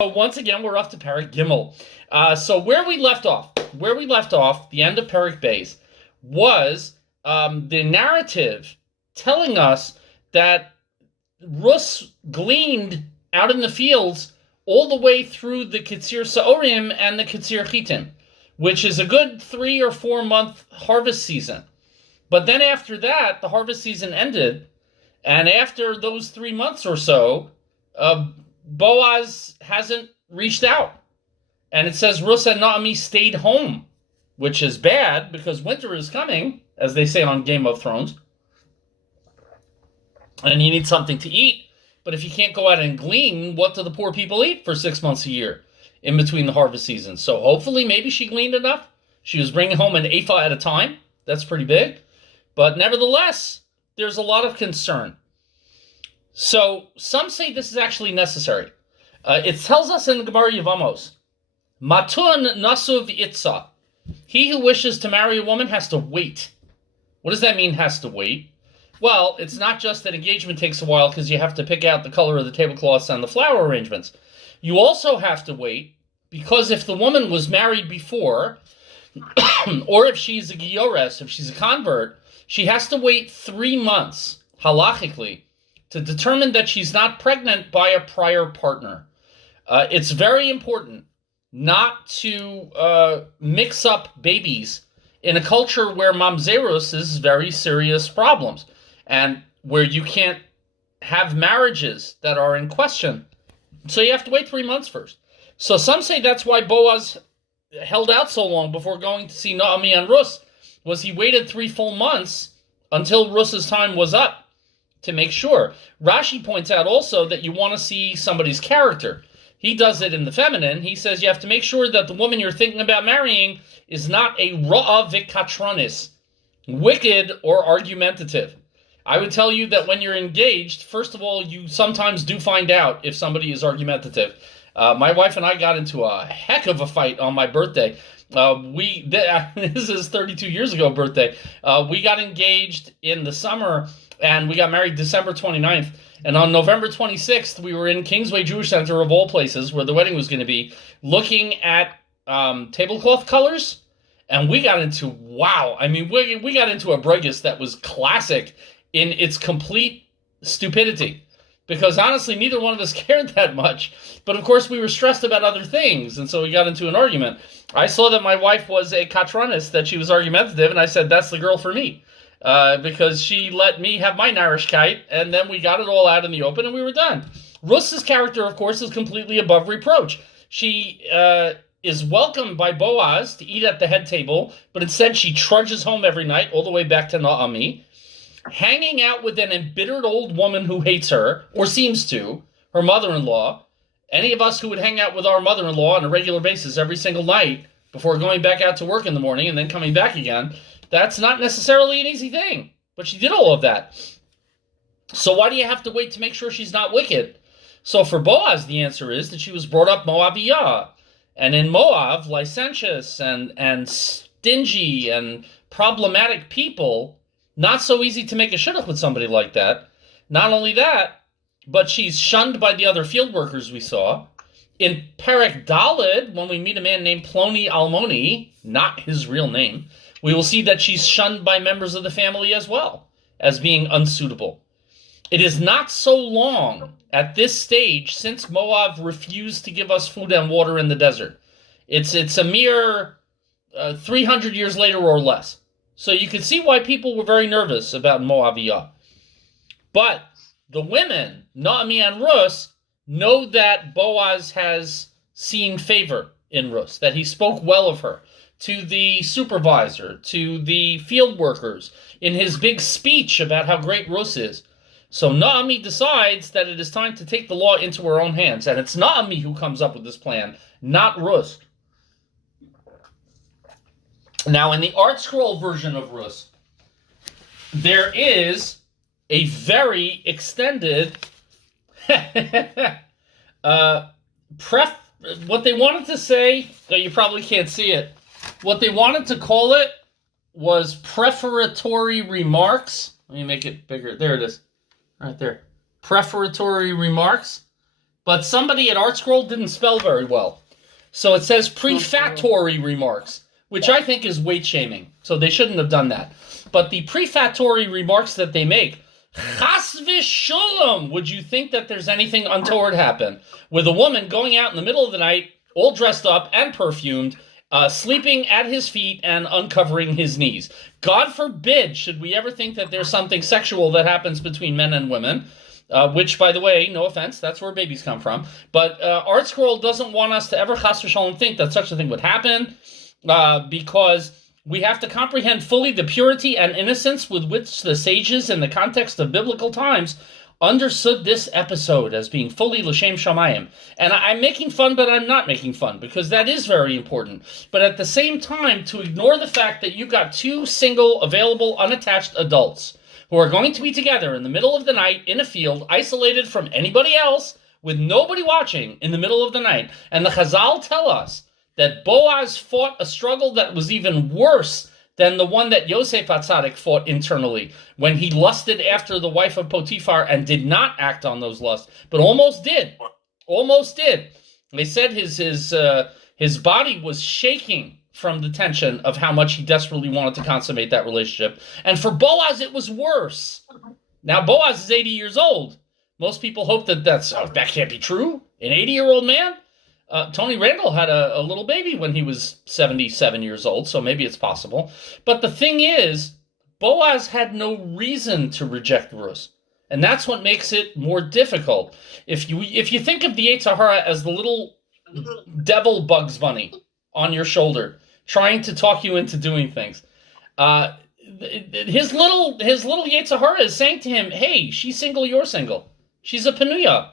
So once again, we're off to Perek Gimel. So where we left off, the end of Perek Beis, was the narrative telling us that Rus gleaned out in the fields all the way through the Kitzir Saorim and the Kitzir Chitim, which is a good 3 or 4 month harvest season. But then after that, the harvest season ended, and after those 3 months or so, Boaz hasn't reached out. And it says Ruth and Naomi stayed home, which is bad because winter is coming, as they say on Game of Thrones. And you need something to eat. But if you can't go out and glean, what do the poor people eat for 6 months a year in between the harvest seasons? So hopefully maybe she gleaned enough. She was bringing home an ephah at a time. That's pretty big. But nevertheless, there's a lot of concern. So some say this is actually necessary. It tells us in the Gemara Yevamos, Matun nasuv itza. He who wishes to marry a woman has to wait. What does that mean, has to wait? Well, it's not just that engagement takes a while because you have to pick out the color of the tablecloths and the flower arrangements. You also have to wait because if the woman was married before, or if she's a giores, if she's a convert, she has to wait 3 months, halachically, to determine that she's not pregnant by a prior partner. It's very important not to mix up babies in a culture where mamzerus is very serious problems and where you can't have marriages that are in question. So you have to wait 3 months first. So some say that's why Boaz held out so long before going to see Naomi and Ruth, was he waited 3 full months until Ruth's time was up to make sure. Rashi points out also that you want to see somebody's character. He does it in the feminine. He says you have to make sure that the woman you're thinking about marrying is not a ra'a v'katranis, wicked or argumentative. I would tell you that when you're engaged, first of all, you sometimes do find out if somebody is argumentative. My wife and I got into a heck of a fight on my birthday. This is 32 years ago birthday. We got engaged in the summer, and we got married December 29th. And on November 26th, we were in Kingsway Jewish Center, of all places, where the wedding was going to be, looking at tablecloth colors. And we got into, wow. I mean, we got into a Brugus that was classic in its complete stupidity. Because honestly, neither one of us cared that much. But of course, we were stressed about other things. And so we got into an argument. I saw that my wife was a katranist, that she was argumentative. And I said, that's the girl for me. Because she let me have my Narishkeit, and then we got it all out in the open, and we were done. Ruth's character, of course, is completely above reproach. She is welcomed by Boaz to eat at the head table, but instead she trudges home every night, all the way back to Naomi, hanging out with an embittered old woman who hates her, or seems to, her mother-in-law. Any of us who would hang out with our mother-in-law on a regular basis every single night before going back out to work in the morning and then coming back again, that's not necessarily an easy thing, but she did all of that. So why do you have to wait to make sure she's not wicked? So for Boaz, the answer is that she was brought up Moabiyah. And in Moab, licentious and stingy and problematic people, not so easy to make a shidduch with somebody like that. Not only that, but she's shunned by the other field workers we saw. In Perek Daled, when we meet a man named Ploni Almoni, not his real name, we will see that she's shunned by members of the family as well, as being unsuitable. It is not so long at this stage since Moab refused to give us food and water in the desert. It's a mere 300 years later or less. So you can see why people were very nervous about Moabiyah. But the women, Naomi and Ruth, know that Boaz has seen favor in Ruth, that he spoke well of her to the supervisor, to the field workers, in his big speech about how great Ruth is. So Naomi decides that it is time to take the law into her own hands. And it's Naomi who comes up with this plan, not Ruth. Now, in the Art Scroll version of Ruth, there is a very extended what they wanted to say, you probably can't see it, what they wanted to call it was prefatory remarks. Let me make it bigger. There it is. Right there. Prefatory remarks. but somebody at ArtScroll didn't spell very well. So it says prefatory remarks, which I think is weight shaming. So they shouldn't have done that. But the prefatory remarks that they make, chas v'sholom, would you think that there's anything untoward happen with a woman going out in the middle of the night, all dressed up and perfumed, sleeping at his feet and uncovering his knees? God forbid should we ever think that there's something sexual that happens between men and women, which, by the way, no offense, that's where babies come from. But ArtScroll doesn't want us to ever chas v'sholom think that such a thing would happen, because we have to comprehend fully the purity and innocence with which the sages in the context of biblical times understood this episode as being fully l'shem shamayim. And I'm making fun, but I'm not making fun, because that is very important. But at the same time, to ignore the fact that you've got two single, available, unattached adults who are going to be together in the middle of the night in a field, isolated from anybody else, with nobody watching in the middle of the night. And the Chazal tell us that Boaz fought a struggle that was even worse than the one that Yosef HaTzadik fought internally when he lusted after the wife of Potiphar and did not act on those lusts, but almost did. Almost did. They said his body was shaking from the tension of how much he desperately wanted to consummate that relationship. And for Boaz, it was worse. Now, Boaz is 80 years old. Most people hope that that can't be true. An 80-year-old man? Tony Randall had a little baby when he was 77 years old, so maybe it's possible. But the thing is, Boaz had no reason to reject Ruth. And that's what makes it more difficult. If you think of the Yetzer Hara as the little devil Bugs Bunny on your shoulder, trying to talk you into doing things, his little Yetzer Hara is saying to him, hey, she's single, you're single. She's a Penuya.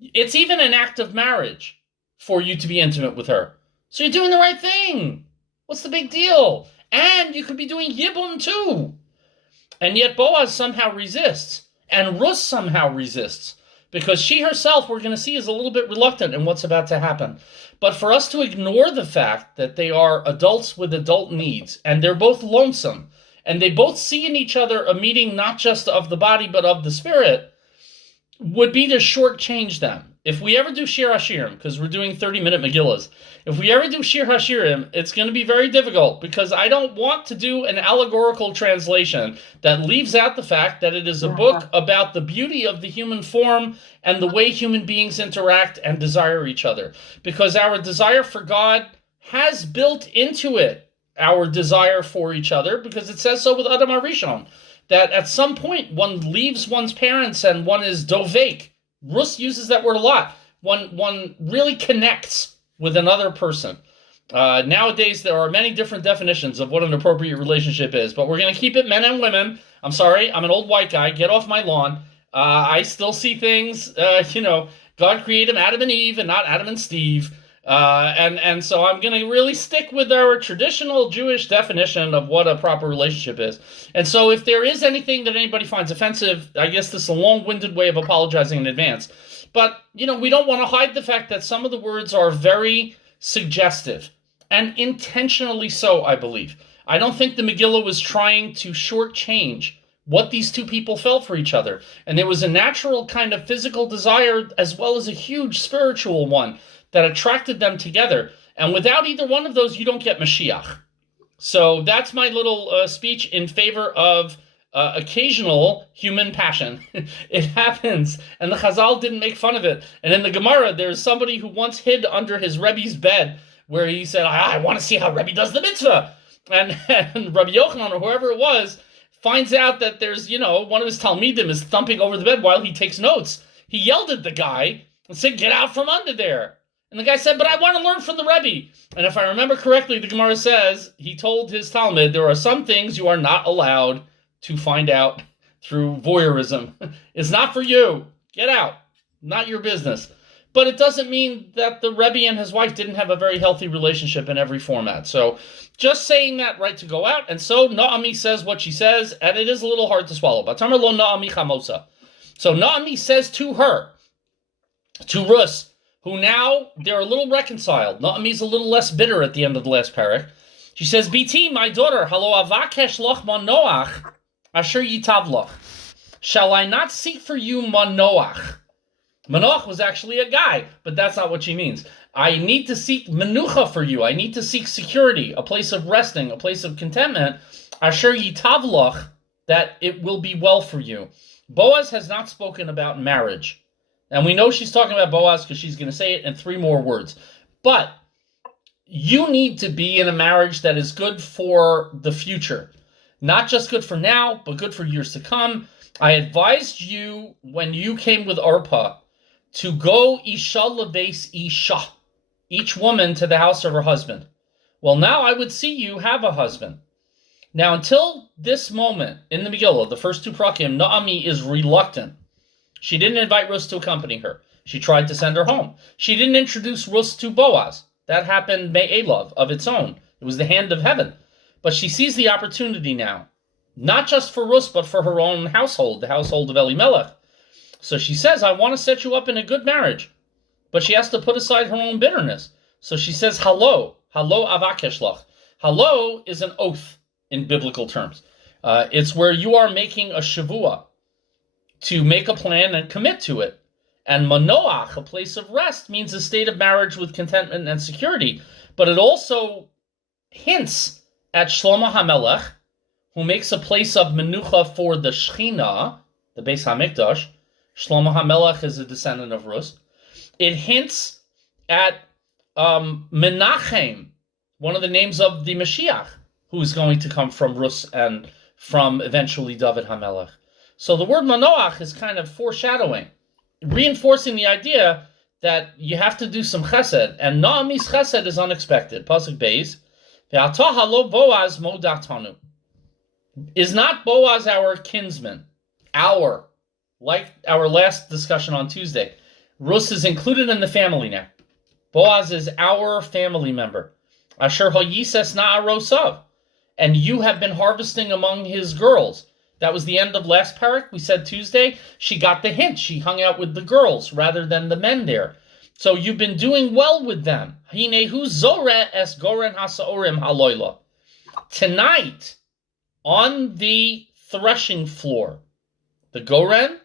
It's even an act of marriage for you to be intimate with her. So you're doing the right thing. What's the big deal? And you could be doing Yibum too. And yet Boaz somehow resists. And Ruth somehow resists. Because she herself, we're going to see, is a little bit reluctant in what's about to happen. But for us to ignore the fact that they are adults with adult needs, and they're both lonesome, and they both see in each other a meeting not just of the body but of the spirit, would be to shortchange them. If we ever do Shir Hashirim, because we're doing 30-minute Megillas, if we ever do Shir Hashirim, it's going to be very difficult, because I don't want to do an allegorical translation that leaves out the fact that it is a book about the beauty of the human form and the way human beings interact and desire each other. Because our desire for God has built into it our desire for each other, because it says so with Adam HaRishon, that at some point one leaves one's parents and one is dovek. Ruth uses that word a lot. One really connects with another person. Nowadays, there are many different definitions of what an appropriate relationship is, but we're going to keep it men and women. I'm sorry, I'm an old white guy. Get off my lawn. I still see things, God created Adam and Eve and not Adam and Steve. And so I'm going to really stick with our traditional Jewish definition of what a proper relationship is. And so if there is anything that anybody finds offensive, I guess this is a long-winded way of apologizing in advance. But, we don't want to hide the fact that some of the words are very suggestive, and intentionally so, I believe. I don't think the Megillah was trying to shortchange what these two people felt for each other. And there was a natural kind of physical desire as well as a huge spiritual one that attracted them together. And without either one of those, you don't get Mashiach. So that's my little speech in favor of occasional human passion. It happens, and the Chazal didn't make fun of it. And in the Gemara, there's somebody who once hid under his Rebbe's bed, where he said, I want to see how Rebbe does the mitzvah. And Rabbi Yochanan, or whoever it was, finds out that there's, one of his Talmidim is thumping over the bed while he takes notes. He yelled at the guy and said, get out from under there. And the guy said, but I want to learn from the Rebbe. And if I remember correctly, the Gemara says, he told his Talmud, there are some things you are not allowed to find out through voyeurism. It's not for you. Get out. Not your business. But it doesn't mean that the Rebbe and his wife didn't have a very healthy relationship in every format. So just saying that right to go out. And so Naomi says what she says, and it is a little hard to swallow. But Tamar lo Naomi chamosa. So Naomi says to her, to Ruth, who now they're a little reconciled. Naomi's a little less bitter at the end of the last parak. She says, Biti, my daughter, halo avakesh loch manoach, asher yitav loch. Shall I not seek for you manoach? Manoach was actually a guy, but that's not what she means. I need to seek menucha for you. I need to seek security, a place of resting, a place of contentment. Asher yitavloch, that it will be well for you. Boaz has not spoken about marriage. And we know she's talking about Boaz because she's going to say it in 3 more words. But you need to be in a marriage that is good for the future. Not just good for now, but good for years to come. I advised you when you came with Arpa to go isha leves isha, each woman to the house of her husband. Well, now I would see you have a husband. Now, until this moment in the Megillah, the first 2 prakim, Naomi is reluctant. She didn't invite Ruth to accompany her. She tried to send her home. She didn't introduce Ruth to Boaz. That happened me'elav, of its own. It was the hand of heaven. But she sees the opportunity now, not just for Ruth, but for her own household, the household of Elimelech. So she says, I want to set you up in a good marriage. But she has to put aside her own bitterness. So she says, Halo avakeshlach. Halo is an oath in biblical terms. It's where you are making a shavua, to make a plan and commit to it. And manoach, a place of rest, means a state of marriage with contentment and security. But it also hints at Shlomo HaMelech, who makes a place of menucha for the Shechina, the Beis HaMikdash. Shlomo HaMelech is a descendant of Ruth. It hints at Menachem, one of the names of the Mashiach, who is going to come from Ruth and from eventually David HaMelech. So the word manoach is kind of foreshadowing, reinforcing the idea that you have to do some chesed, and Naomi's chesed is unexpected. Pasuk Beis, ve'atah halo Boaz modatanu. Is not Boaz our kinsman? Like our last discussion on Tuesday. Ruth is included in the family now. Boaz is our family member. Asher hoyises na'arosav. And you have been harvesting among his girls. That was the end of last parak. We said Tuesday, she got the hint. She hung out with the girls rather than the men there. So you've been doing well with them. Hinehu zore es goren hasaorim haloila. Tonight, on the threshing floor, the goren,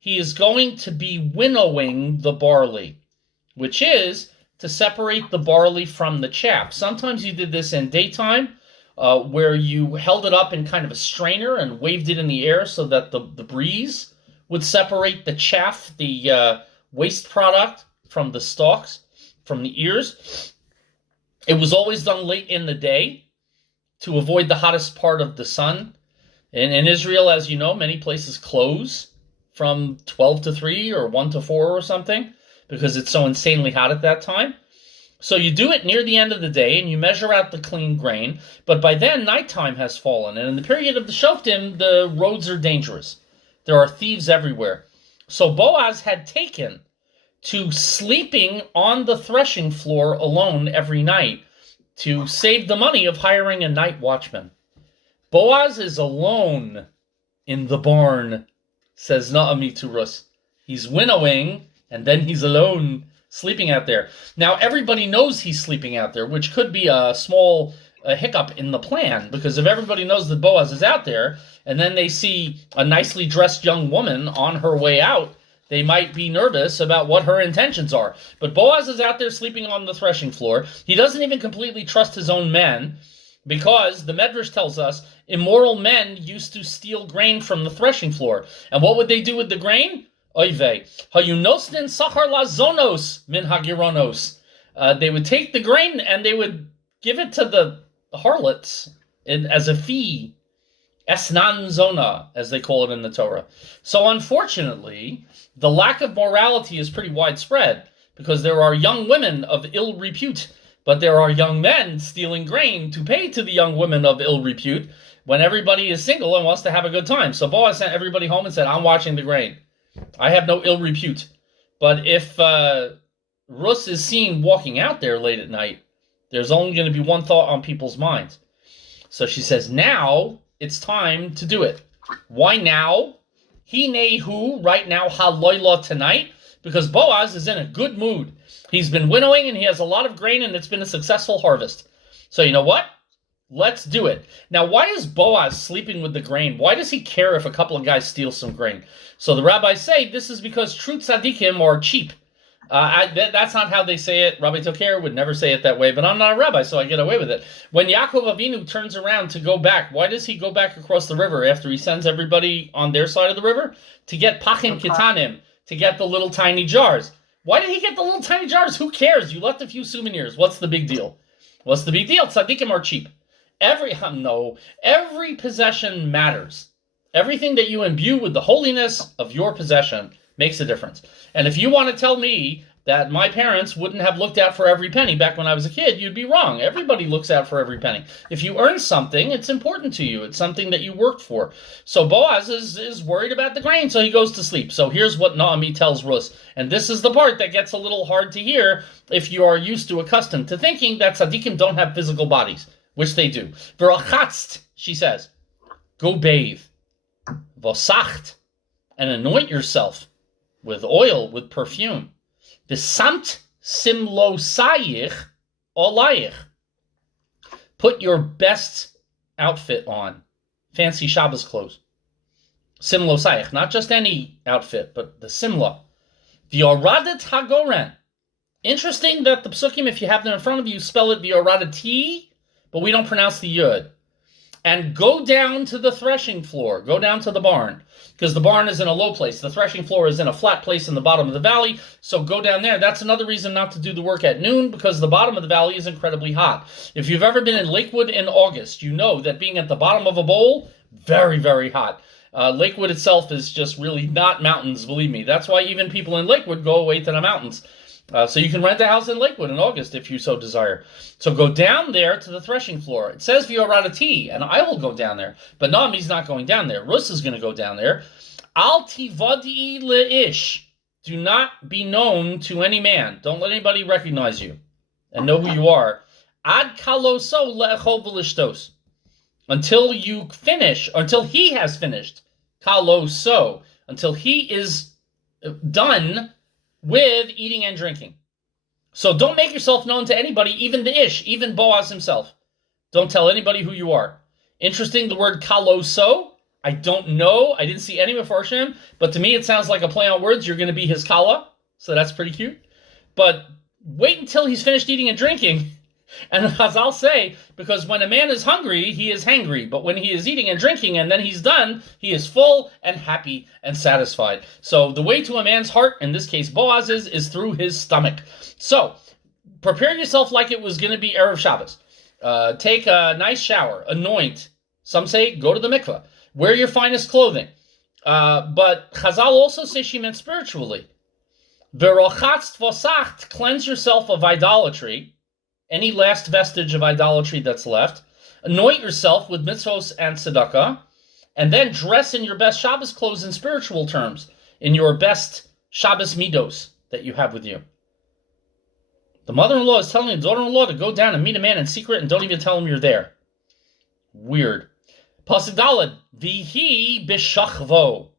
he is going to be winnowing the barley, which is to separate the barley from the chaff. Sometimes you did this in daytime, where you held it up in kind of a strainer and waved it in the air so that the breeze would separate the chaff, the waste product, from the stalks, from the ears. It was always done late in the day to avoid the hottest part of the sun. In Israel, as you know, many places close from 12 to 3 or 1 to 4 or something because it's so insanely hot at that time. So you do it near the end of the day, and you measure out the clean grain, but by then nighttime has fallen, and in the period of the Shoftim, the roads are dangerous. There are thieves everywhere. So Boaz had taken to sleeping on the threshing floor alone every night to save the money of hiring a night watchman. Boaz is alone in the barn, says Naomi to Ruth. He's winnowing, and then he's alone sleeping out there. Now, everybody knows he's sleeping out there, which could be a small hiccup in the plan, because if everybody knows that Boaz is out there, and then they see a nicely dressed young woman on her way out, they might be nervous about what her intentions are. But Boaz is out there sleeping on the threshing floor. He doesn't even completely trust his own men, because the Medrash tells us immoral men used to steal grain from the threshing floor. And what would they do with the grain? Oive. Hayunosnin sachar lazonos min hagironos. They would take the grain and they would give it to the harlots as a fee. Esnan zona, as they call it in the Torah. So unfortunately, the lack of morality is pretty widespread, because there are young women of ill repute, but there are young men stealing grain to pay to the young women of ill repute when everybody is single and wants to have a good time. So Boaz sent everybody home and said, I'm watching the grain. I have no ill repute. But if Ruth is seen walking out there late at night, there's only going to be one thought on people's minds. So she says, now it's time to do it. Why now? Hinehu, right now, haloila, tonight, because Boaz is in a good mood. He's been winnowing and he has a lot of grain and it's been a successful harvest. So you know what? Let's do it. Now, why is Boaz sleeping with the grain? Why does he care if a couple of guys steal some grain? So the rabbis say this is because true tzaddikim are cheap. That's not how they say it. Rabbi Toker would never say it that way, but I'm not a rabbi, so I get away with it. When Yaakov Avinu turns around to go back, why does he go back across the river after he sends everybody on their side of the river? To get pachim kitanim, to get the little tiny jars. Why did he get the little tiny jars? Who cares? You left a few souvenirs. What's the big deal? What's the big deal? Tzaddikim are cheap. Every possession matters. Everything that you imbue with the holiness of your possession makes a difference. And if you want to tell me that my parents wouldn't have looked out for every penny back when I was a kid, you'd be wrong. Everybody looks out for every penny. If you earn something, it's important to you. It's something that you worked for. So Boaz is worried about the grain, so he goes to sleep. So here's what Naomi tells Ruth. And this is the part that gets a little hard to hear if you are used to, accustomed to thinking that tzaddikim don't have physical bodies, which they do. V'rachatzt, she says, go bathe. V'sacht, and anoint yourself with oil, with perfume. V'samt simlosayich olayich. Put your best outfit on. Fancy Shabbos clothes. Simlosayich, not just any outfit, but the simla. V'yoradet hagoren. Interesting that the psukim, if you have them in front of you, spell it v'yoradet, but we don't pronounce the yud. And go down to the threshing floor. Go down to the barn. Because the barn is in a low place. The threshing floor is in a flat place in the bottom of the valley. So go down there. That's another reason not to do the work at noon, because the bottom of the valley is incredibly hot. If you've ever been in Lakewood in August, you know that being at the bottom of a bowl, very, very hot. Lakewood itself is just really not mountains, believe me. That's why even people in Lakewood go away to the mountains. So you can rent a house in Lakewood in August if you so desire. So go down there to the threshing floor. It says v'yoradati, and I will go down there. But Naomi's not going down there. Ruth is going to go down there. Al tivadi leish. Do not be known to any man. Don't let anybody recognize you and know who you are. Ad kaloso le'echol v'lishtos. Until you finish, until he has finished. Kaloso. Until he is done with eating and drinking. So don't make yourself known to anybody, even the ish, even Boaz himself. Don't tell anybody who you are. Interesting, the word kaloso. I don't know. I didn't see any mefarshim, but to me it sounds like a play on words. You're going to be his kala, so that's pretty cute. But wait until he's finished eating and drinking. And as I'll say, because when a man is hungry, he is hangry. But when he is eating and drinking and then he's done, he is full and happy and satisfied. So the way to a man's heart, in this case Boaz, is through his stomach. So prepare yourself like it was going to be Erev Shabbos. Take a nice shower, anoint. Some say go to the mikveh. Wear your finest clothing. But Chazal also say she meant spiritually. V'rochatzt v'sacht, cleanse yourself of idolatry. Any last vestige of idolatry that's left. Anoint yourself with mitzvos and tzedakah, and then dress in your best Shabbos clothes in spiritual terms, in your best Shabbos midos that you have with you. The mother-in-law is telling the daughter-in-law to go down and meet a man in secret and don't even tell him you're there. Weird. Pasuk Daled, Vihi b'shachvo,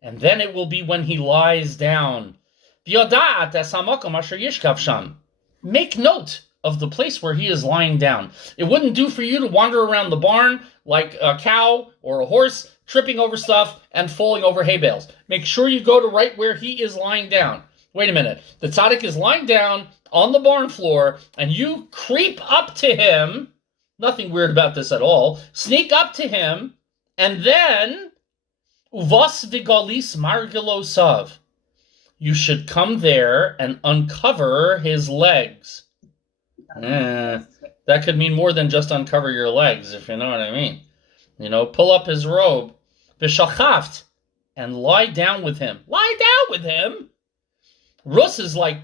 and then it will be when he lies down. V'yodat es hamakom asher yishkav sham. Make note of the place where he is lying down. It wouldn't do for you to wander around the barn like a cow or a horse, tripping over stuff and falling over hay bales. Make sure you go to right where he is lying down. Wait a minute. The tzaddik is lying down on the barn floor, and you creep up to him. Nothing weird about this at all. Sneak up to him, and then uvas vigalis margilosav. You should come there and uncover his legs. That could mean more than just uncover your legs, if you know what I mean. Pull up his robe. V'shachaft, and lie down with him. Lie down with him? Ruth is like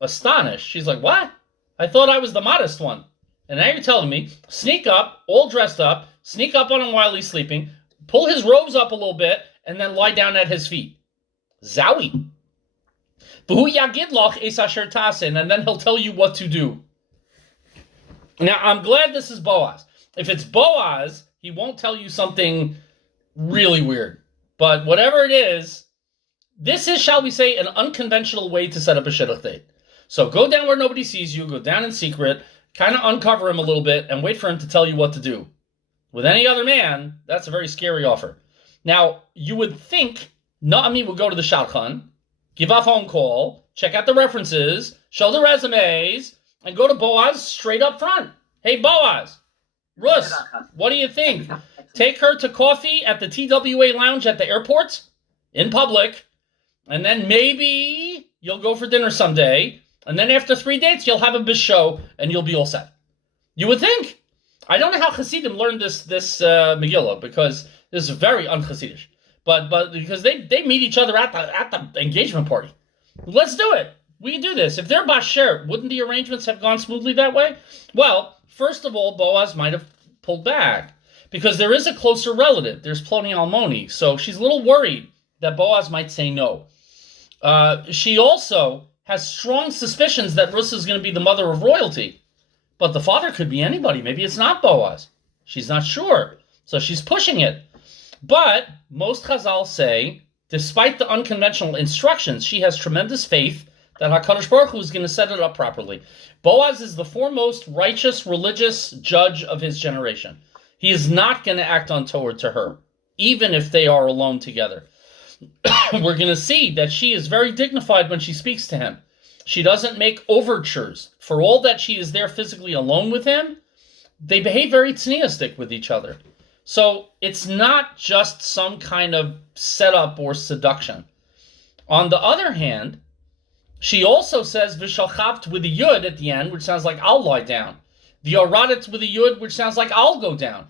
astonished. She's like, what? I thought I was the modest one. And now you're telling me, sneak up, all dressed up, sneak up on him while he's sleeping, pull his robes up a little bit, and then lie down at his feet. Zowie. V'hu yagid lach es asher tasen, and then he'll tell you what to do. Now, I'm glad this is Boaz. If it's Boaz, he won't tell you something really weird. But whatever it is, this is, shall we say, an unconventional way to set up a shidduch date. So go down where nobody sees you, go down in secret, kind of uncover him a little bit and wait for him to tell you what to do. With any other man, that's a very scary offer. Now, you would think Naomi would go to the shadchan, give a phone call, check out the references, show the resumes, and go to Boaz straight up front. Hey, Boaz, Ruth, what do you think? Take her to coffee at the TWA lounge at the airport in public, and then maybe you'll go for dinner someday, and then after 3 dates, you'll have a bisho, and you'll be all set. You would think. I don't know how Hasidim learned this Megillah, because this is very un-Hasidish. But because they meet each other at the engagement party. Let's do it. We can do this. If they're basher, wouldn't the arrangements have gone smoothly that way? Well, first of all, Boaz might have pulled back, because there is a closer relative. There's Ploni Almoni, so she's a little worried that Boaz might say no. She also has strong suspicions that Ruth is going to be the mother of royalty. But the father could be anybody. Maybe it's not Boaz. She's not sure. So she's pushing it. But most Chazal say, despite the unconventional instructions, she has tremendous faith that HaKadosh Baruch Hu is going to set it up properly. Boaz is the foremost righteous, religious judge of his generation. He is not going to act untoward to her, even if they are alone together. We're going to see that she is very dignified when she speaks to him. She doesn't make overtures. For all that she is there physically alone with him, they behave very tzniistic with each other. So it's not just some kind of setup or seduction. On the other hand, she also says v'shalchaft with a yud at the end, which sounds like I'll lie down. V'yoradet with a yud, which sounds like I'll go down.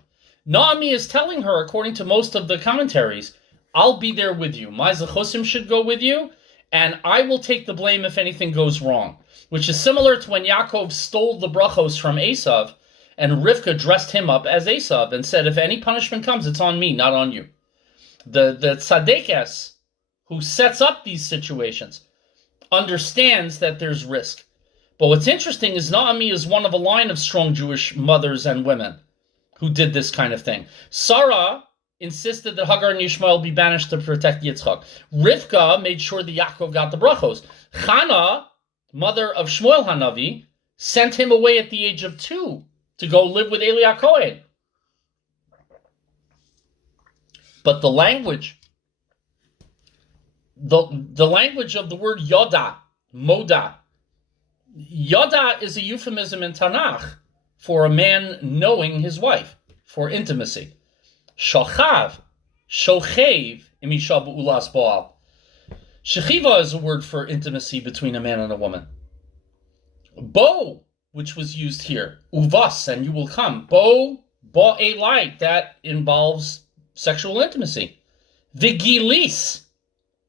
Naomi is telling her, according to most of the commentaries, I'll be there with you. My zechosim should go with you, and I will take the blame if anything goes wrong, which is similar to when Yaakov stole the brachos from Esav, and Rivka dressed him up as Esav and said, if any punishment comes, it's on me, not on you. The tzadekes who sets up these situations understands that there's risk. But what's interesting is Naomi is one of a line of strong Jewish mothers and women who did this kind of thing. Sarah insisted that Hagar and Yishmael be banished to protect Yitzchak. Rivka made sure that Yaakov got the brachos. Chana, mother of Shmuel Hanavi, sent him away at the age of 2 to go live with Eli HaKohen. But the language of the word yoda, moda, yoda is a euphemism in Tanakh for a man knowing his wife, for intimacy. Shochav, shochev, imisha b'ulas bo'al. Shechiva is a word for intimacy between a man and a woman. Bo, which was used here, uvas, and you will come. Bo, bo'elai, that involves sexual intimacy. Vigilis,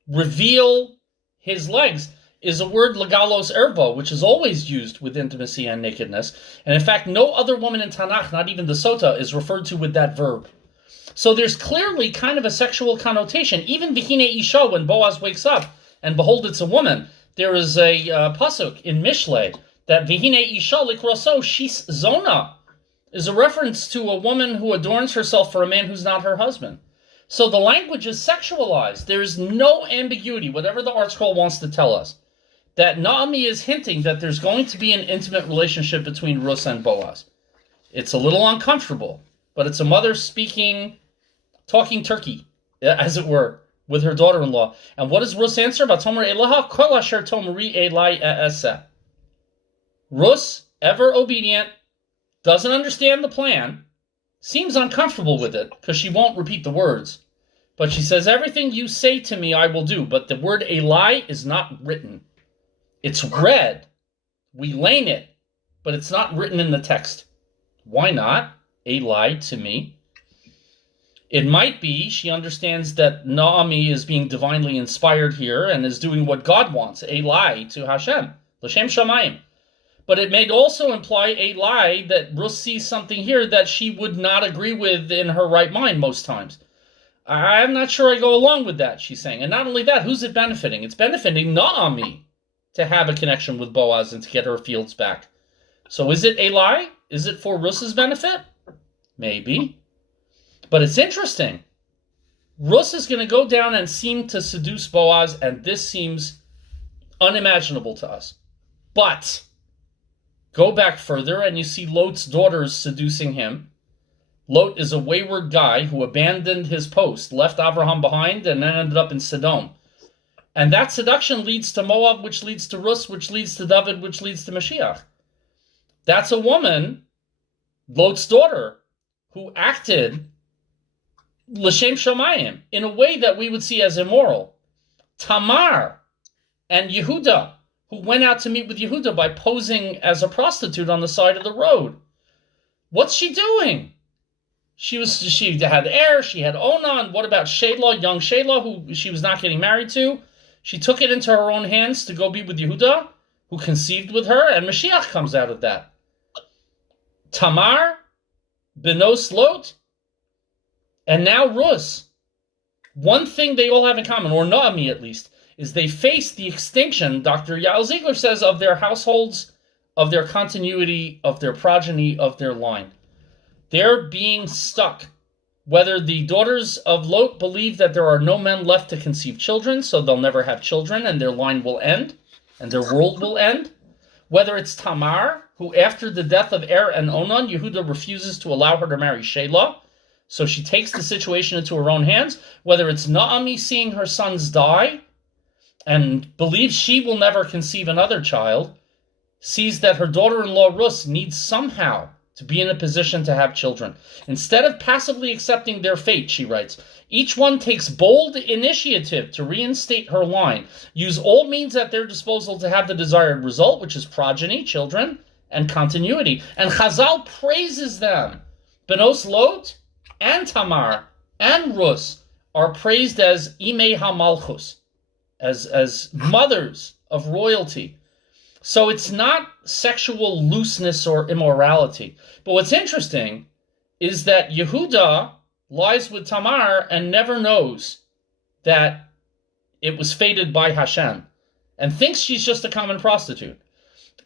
reveal his legs, is a word legalos ervo, which is always used with intimacy and nakedness. And in fact, no other woman in Tanakh, not even the Sota, is referred to with that verb. So there's clearly kind of a sexual connotation. Even Vihine Isha, when Boaz wakes up, and behold, it's a woman, there is a pasuk in Mishle that Vihine Isha likroso shis zona is a reference to a woman who adorns herself for a man who's not her husband. So the language is sexualized. There is no ambiguity, whatever the art scroll wants to tell us, that Naomi is hinting that there's going to be an intimate relationship between Ruth and Boaz. It's a little uncomfortable, but it's a mother talking turkey, as it were, with her daughter-in-law. And what does Ruth's answer? Vatomer Elaha kol asher tomri elai e'eseh. Ruth, ever obedient, doesn't understand the plan, seems uncomfortable with it because she won't repeat the words. But she says, everything you say to me I will do. But the word Eli is not written. It's read. We lane it, but it's not written in the text. Why not? Eli to me. It might be she understands that Naomi is being divinely inspired here and is doing what God wants. Eli to Hashem. L'shem shamayim. But it may also imply a lie that Ruth sees something here that she would not agree with in her right mind most times. I'm not sure I go along with that, she's saying. And not only that, who's it benefiting? It's benefiting Naomi to have a connection with Boaz and to get her fields back. So is it a lie? Is it for Ruth's benefit? Maybe. But it's interesting. Ruth is going to go down and seem to seduce Boaz, and this seems unimaginable to us. But Go back further and you see Lot's daughters seducing him. Lot is a wayward guy who abandoned his post, left Abraham behind, and then ended up in Sodom. And that seduction leads to Moab, which leads to Ruth, which leads to David, which leads to Mashiach. That's a woman, Lot's daughter, who acted l'shem shamayim in a way that we would see as immoral. Tamar and Yehuda, who went out to meet with Yehuda by posing as a prostitute on the side of the road. What's she doing? She had heir, she had Onan. What about Shelah, young Shelah, who she was not getting married to? She took it into her own hands to go be with Yehuda, who conceived with her, and Mashiach comes out of that. Tamar, Benos Lot, and now Ruth. One thing they all have in common, or Naomi at least, is they face the extinction, Dr. Yael Ziegler says, of their households, of their continuity, of their progeny, of their line. They're being stuck. Whether the daughters of Lot believe that there are no men left to conceive children, so they'll never have children, and their line will end, and their world will end. Whether it's Tamar, who after the death of Er and Onan, Yehuda refuses to allow her to marry Shelah, so she takes the situation into her own hands. Whether it's Naomi seeing her sons die, and believes she will never conceive another child, sees that her daughter-in-law Ruth needs somehow to be in a position to have children. Instead of passively accepting their fate, she writes, each one takes bold initiative to reinstate her line, use all means at their disposal to have the desired result, which is progeny, children, and continuity. And Chazal praises them. Benos Lot and Tamar and Ruth are praised as Imei HaMalchus, as mothers of royalty. So it's not sexual looseness or immorality. But what's interesting is that Yehuda lies with Tamar and never knows that it was fated by Hashem and thinks she's just a common prostitute.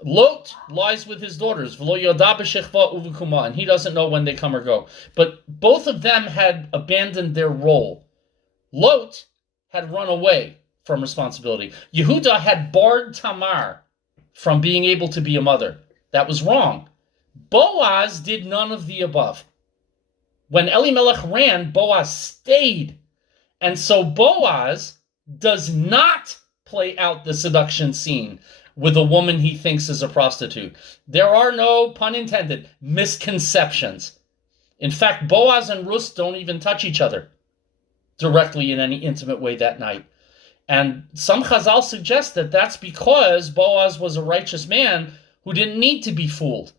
Lot lies with his daughters, and he doesn't know when they come or go. But both of them had abandoned their role. Lot had run away from responsibility. Yehuda had barred Tamar from being able to be a mother. That was wrong. Boaz did none of the above. When Elimelech ran, Boaz stayed. And so Boaz does not play out the seduction scene with a woman he thinks is a prostitute. There are no, pun intended, misconceptions. In fact, Boaz and Ruth don't even touch each other directly in any intimate way that night. And some Chazal suggest that that's because Boaz was a righteous man who didn't need to be fooled.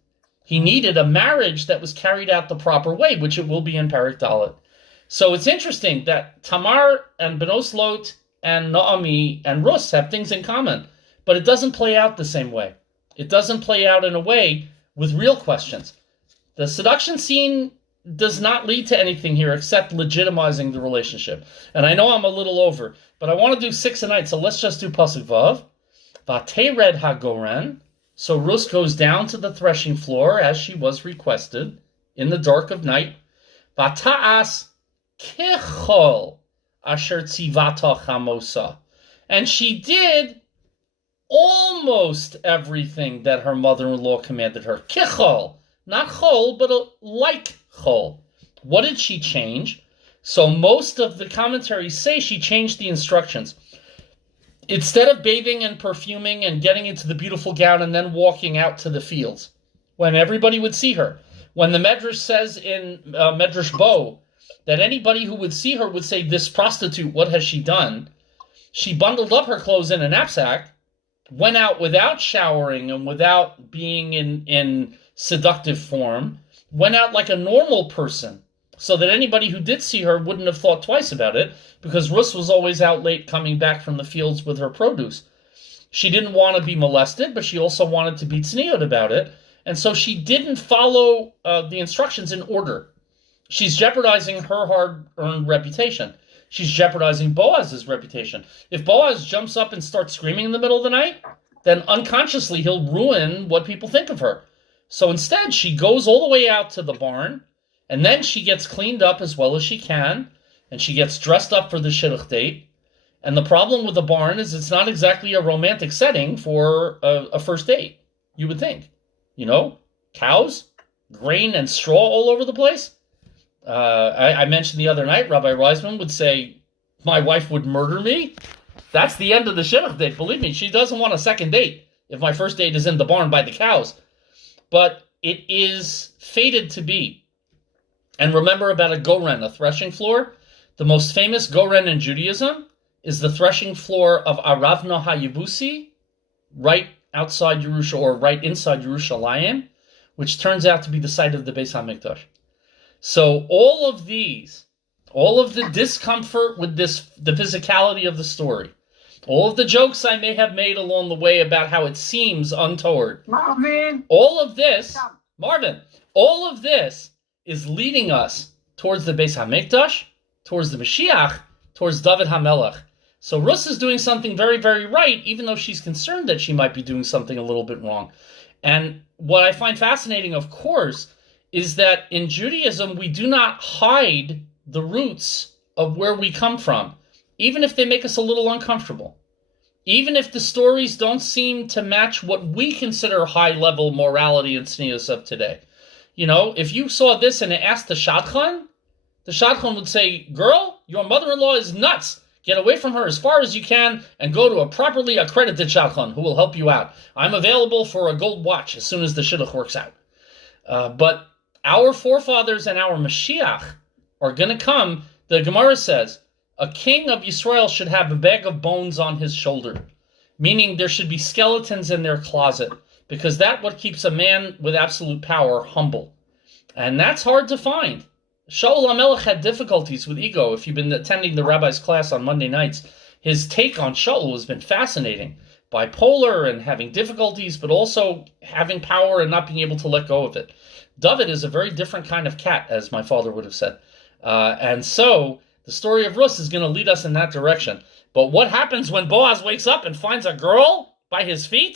He needed a marriage that was carried out the proper way, which it will be in Perek Dalet. So it's interesting that Tamar and Benos Lot and Naomi and Ruth have things in common, but it doesn't play out the same way. It doesn't play out in a way with real questions. The seduction scene does not lead to anything here except legitimizing the relationship. And I know I'm a little over, but I want to do 6 a night, so let's just do Pasuk Vav. Vatered Hagoren. So Ruth goes down to the threshing floor as she was requested in the dark of night. Vata'as kechol asher tzivata chamosa. And she did almost everything that her mother-in-law commanded her. Kechol. Not chol, but like chol. What did she change? So most of the commentaries say she changed the instructions. Instead of bathing and perfuming and getting into the beautiful gown and then walking out to the fields, when everybody would see her, when the Medrash says in Medrash Bo that anybody who would see her would say, this prostitute, what has she done? She bundled up her clothes in a knapsack, went out without showering and without being in seductive form, went out like a normal person, so that anybody who did see her wouldn't have thought twice about it, because Ruth was always out late coming back from the fields with her produce. She didn't want to be molested, but she also wanted to be tzniut about it, and so she didn't follow the instructions in order. She's jeopardizing her hard-earned reputation. She's jeopardizing Boaz's reputation. If Boaz jumps up and starts screaming in the middle of the night, then unconsciously he'll ruin what people think of her. So instead, she goes all the way out to the barn, and then she gets cleaned up as well as she can, and she gets dressed up for the shidduch date. And the problem with the barn is it's not exactly a romantic setting for a first date, you would think. Cows, grain, and straw all over the place. I mentioned the other night, Rabbi Reisman would say, my wife would murder me. That's the end of the shidduch date. Believe me, she doesn't want a second date if my first date is in the barn by the cows. But it is fated to be. And remember about a goren, a threshing floor? The most famous goren in Judaism is the threshing floor of Aravna HaYebusi, right outside Yerushalayim, or right inside Yerushalayim, which turns out to be the site of the Beis HaMikdash. So all of the discomfort with the physicality of the story, all of the jokes I may have made along the way about how it seems untoward, Marvin, all of this is leading us towards the Beis HaMikdash, towards the Mashiach, towards David HaMelech. So Ruth is doing something very, very right, even though she's concerned that she might be doing something a little bit wrong. And what I find fascinating, of course, is that in Judaism, we do not hide the roots of where we come from, even if they make us a little uncomfortable. Even if the stories don't seem to match what we consider high-level morality and tznius of today. If you saw this and asked the shadchan would say, girl, your mother-in-law is nuts. Get away from her as far as you can and go to a properly accredited shadchan who will help you out. I'm available for a gold watch as soon as the shidduch works out. But our forefathers and our Mashiach are going to come. The Gemara says, a king of Yisrael should have a bag of bones on his shoulder, meaning there should be skeletons in their closet, because that's what keeps a man with absolute power humble. And that's hard to find. Shaul HaMelech had difficulties with ego. If you've been attending the rabbi's class on Monday nights, his take on Shaul has been fascinating. Bipolar and having difficulties, but also having power and not being able to let go of it. David is a very different kind of cat, as my father would have said. And so the story of Ruth is going to lead us in that direction. But what happens when Boaz wakes up and finds a girl by his feet?